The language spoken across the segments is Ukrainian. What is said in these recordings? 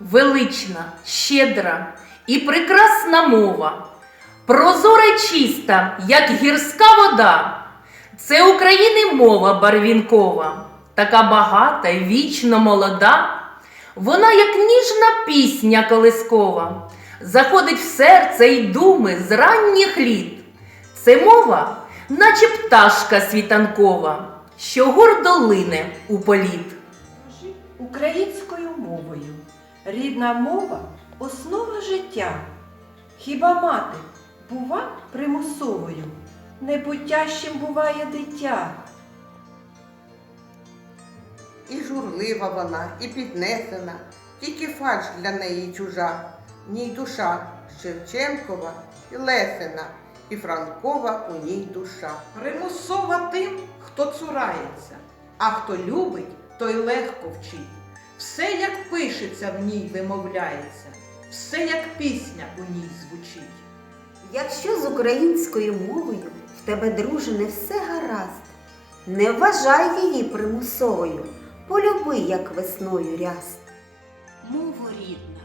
велична, щедра і прекрасна мова, прозора й чиста, як гірська вода. Це України мова барвінкова, така багата й вічно молода. Вона, як ніжна пісня колискова, заходить в серце й думи з ранніх літ. Це мова, наче пташка світанкова, що гордо лине у політ. Українською мовою. Рідна мова основа життя. Хіба мати бува примусовою? Непутящим буває дитя. І журлива вона, і піднесена, тільки фальш для неї чужа. Ній душа Шевченкова і Лесина, і Франкова у ній душа. Примусова тим, хто цурається, а хто любить, той легко вчить. Все, як пишеться, в ній вимовляється, все, як пісня у ній звучить. Якщо з українською мовою в тебе, друже, не все гаразд, не вважай її примусовою, полюби, як весною ряст. Мова рідна,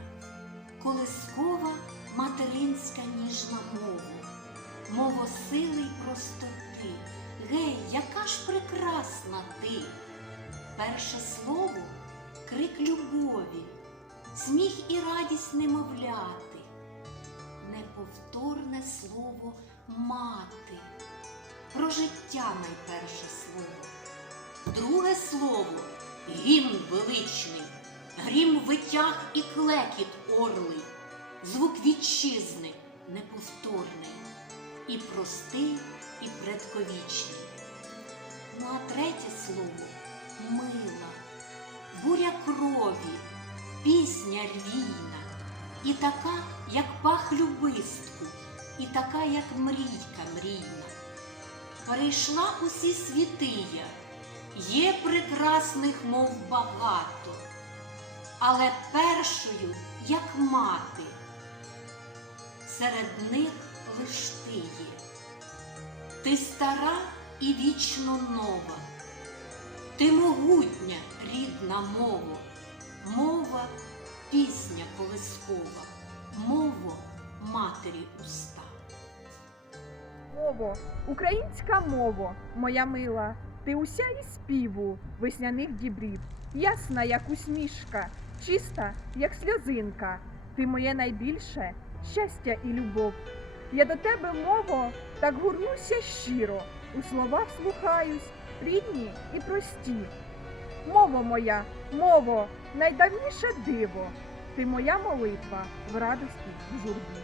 колискова материнська ніжна мова, мова сили й простоти. Гей, яка ж прекрасна ти! Перше слово крик любові, сміх і радість немовляти, неповторне слово мати, про життя найперше слово. Друге слово гімн величний, грім витяг і клекіт орлий, звук вітчизни неповторний, і простий, і предковічний. Ну а третє слово мила, буря крові, пісня рвійна, і така, як пах любистку, і така, як мрійка мрійна. Перейшла усі світия, є прекрасних мов багато, але першою, як мати, серед них лиш ти є. Ти стара і вічно нова, ти могутня рідна мова, мова пісня колискова, мова матері уста. Мово, українська мова, моя мила, ти уся із співу весняних дібрів, ясна, як усмішка, чиста, як сльозинка. Ти моє найбільше щастя і любов. Я до тебе, мово, так гурнуся щиро, у словах слухаюсь, рідні і прості. Мово моя, мово, найдавніше диво, ти моя молитва в радості в журбі.